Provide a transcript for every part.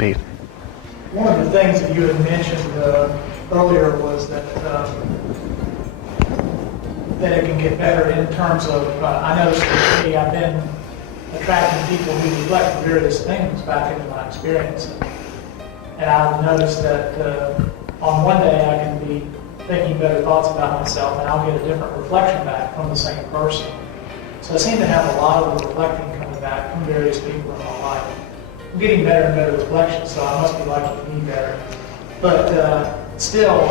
Indeed. One of the things that you had mentioned earlier was that it can get better in terms of, I noticed that me, I've been attracting people who reflect various things back into my experience. And I've noticed that on one day I can be thinking better thoughts about myself and I'll get a different reflection back from the same person. So I seem to have a lot of reflecting coming back from various people in my life. I'm getting better and better reflections, so I must be liking me better. But still,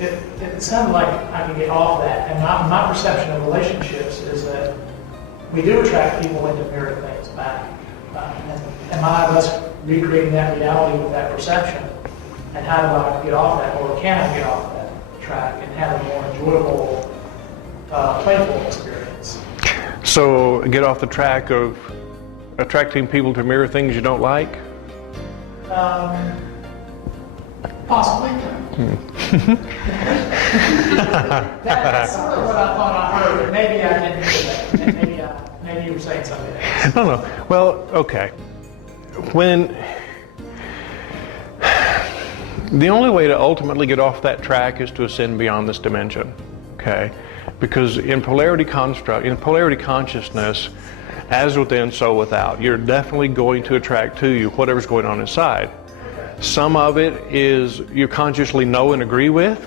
it sounded like I could get off that. And my perception of relationships is that we do attract people into mirror things back. And am I thus recreating that reality with that perception? And how do I get off that, or can I get off that track and have a more enjoyable, playful experience? So get off the track of attracting people to mirror things you don't like? Possibly. That's sort of what I thought I heard, but maybe I didn't hear that. Maybe you were saying something else. No. Well, okay. The only way to ultimately get off that track is to ascend beyond this dimension, okay? Because in polarity consciousness, as within, so without, you're definitely going to attract to you whatever's going on inside. Some of it is you consciously know and agree with.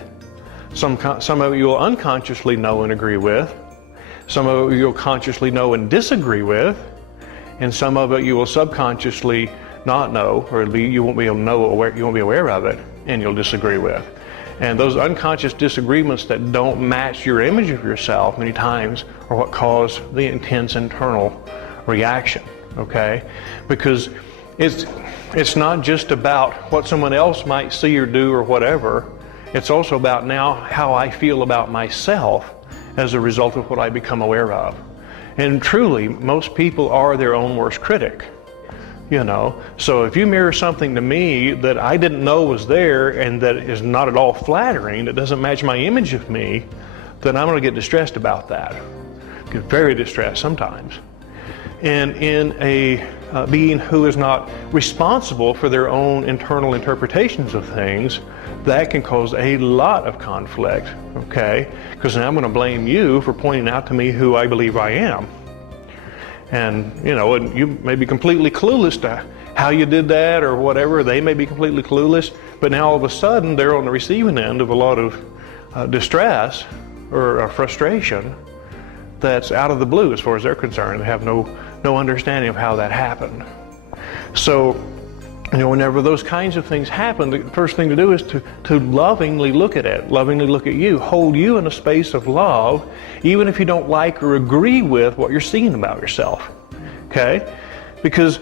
Some of it you'll unconsciously know and agree with. Some of it you'll consciously know and disagree with. And some of it you will subconsciously not know, or you won't be able to know, you won't be aware of it, and you'll disagree with. And those unconscious disagreements that don't match your image of yourself many times are what cause the intense internal reaction, okay? Because it's not just about what someone else might see or do or whatever. It's also about now how I feel about myself as a result of what I become aware of. And truly, most people are their own worst critic. You know, so if you mirror something to me that I didn't know was there and that is not at all flattering, that doesn't match my image of me, then I'm going to get distressed about that. Get very distressed sometimes. And in a being who is not responsible for their own internal interpretations of things, that can cause a lot of conflict, okay? Because now I'm going to blame you for pointing out to me who I believe I am. And, you know, and you may be completely clueless to how you did that or whatever. They may be completely clueless, but now all of a sudden they're on the receiving end of a lot of distress or frustration that's out of the blue as far as they're concerned. They have no understanding of how that happened. So, you know, whenever those kinds of things happen, the first thing to do is to lovingly look at it, lovingly look at you, hold you in a space of love, even if you don't like or agree with what you're seeing about yourself, okay? Because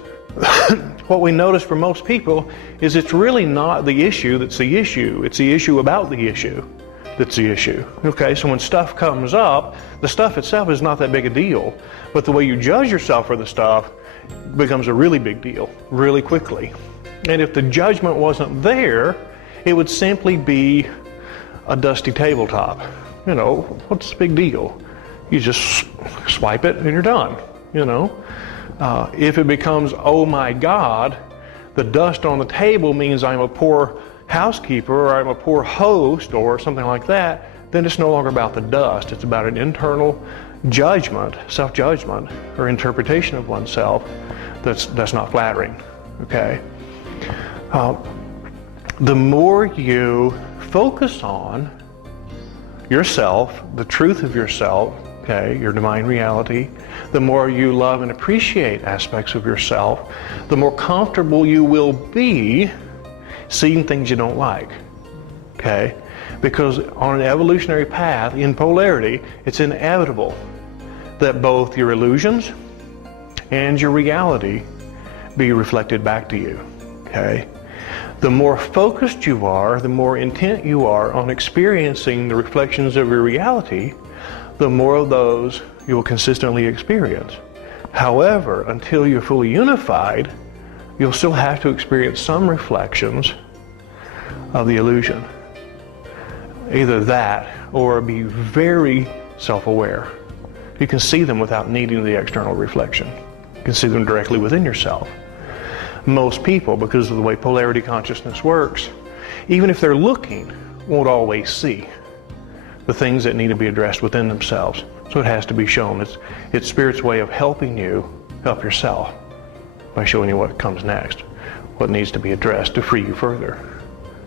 what we notice for most people is it's really not the issue that's the issue, it's the issue about the issue that's the issue, okay? So when stuff comes up, the stuff itself is not that big a deal, but the way you judge yourself for the stuff becomes a really big deal, really quickly. And if the judgment wasn't there, it would simply be a dusty tabletop. You know, what's the big deal? You just swipe it and you're done, you know. If it becomes, oh my God, the dust on the table means I'm a poor housekeeper or I'm a poor host or something like that, then it's no longer about the dust. It's about an internal judgment, self-judgment, or interpretation of oneself that's not flattering, okay? The more you focus on yourself, the truth of yourself, okay, your divine reality, the more you love and appreciate aspects of yourself, the more comfortable you will be seeing things you don't like, okay? Because on an evolutionary path, in polarity, it's inevitable that both your illusions and your reality be reflected back to you, okay? The more focused you are, the more intent you are on experiencing the reflections of your reality, the more of those you will consistently experience. However, until you're fully unified, you'll still have to experience some reflections of the illusion. Either that or be very self-aware. You can see them without needing the external reflection. You can see them directly within yourself. most people, because of the way polarity consciousness works, even if they're looking, won't always see the things that need to be addressed within themselves. So it has to be shown. It's Spirit's way of helping you help yourself by showing you what comes next, what needs to be addressed to free you further.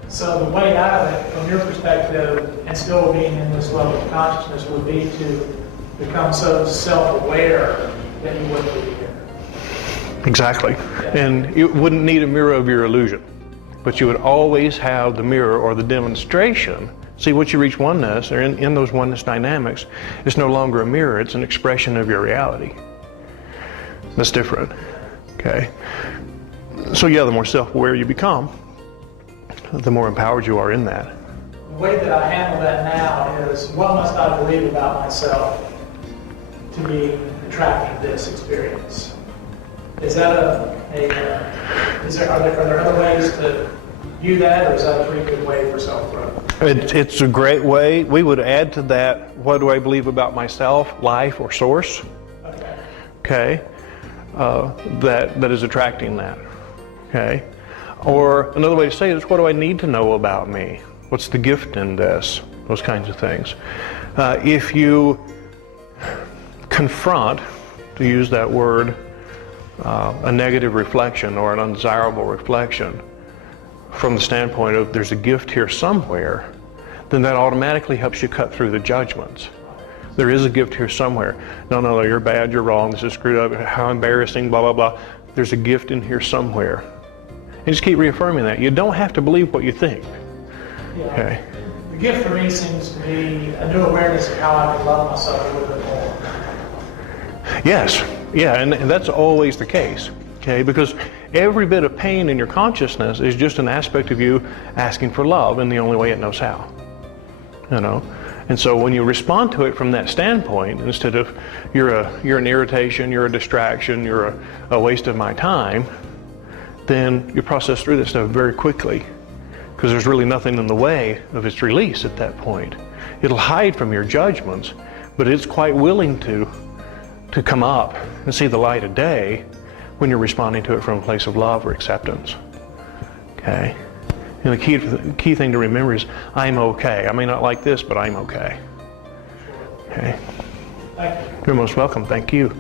So the way out of it, from your perspective, and still being in this level of consciousness, would be to become so self-aware that you wouldn't be here. Exactly. And you wouldn't need a mirror of your illusion, but you would always have the mirror or the demonstration. See, once you reach oneness, or in those oneness dynamics, it's no longer a mirror, it's an expression of your reality. That's different. Okay? So yeah, the more self-aware you become, the more empowered you are in that. The way that I handle that now is, what must I believe about myself to be attracting this experience? Is that are there other ways to view that, or is that a pretty good way for self-growth? It's a great way. We would add to that, what do I believe about myself, life, or source? Okay. That is attracting that. Okay. Or another way to say it is, what do I need to know about me? What's the gift in this? Those kinds of things. If you confront, to use that word, a negative reflection or an undesirable reflection from the standpoint of there's a gift here somewhere, then that automatically helps you cut through the judgments. There is a gift here somewhere. No, you're bad, you're wrong, this is screwed up, how embarrassing, blah, blah, blah. There's a gift in here somewhere. And just keep reaffirming that. You don't have to believe what you think. Yeah. Okay. The gift for me seems to be a new awareness of how I can love myself a little bit more. Yes, yeah, and that's always the case, okay? Because every bit of pain in your consciousness is just an aspect of you asking for love in the only way it knows how, you know? And so when you respond to it from that standpoint, instead of you're an irritation, you're a distraction, you're a waste of my time, then you process through this stuff very quickly, because there's really nothing in the way of its release at that point. It'll hide from your judgments, but it's quite willing to come up and see the light of day when you're responding to it from a place of love or acceptance. Okay? And the key thing to remember is, I'm okay. I may not like this, but I'm okay. Okay? Thank you. You're most welcome. Thank you.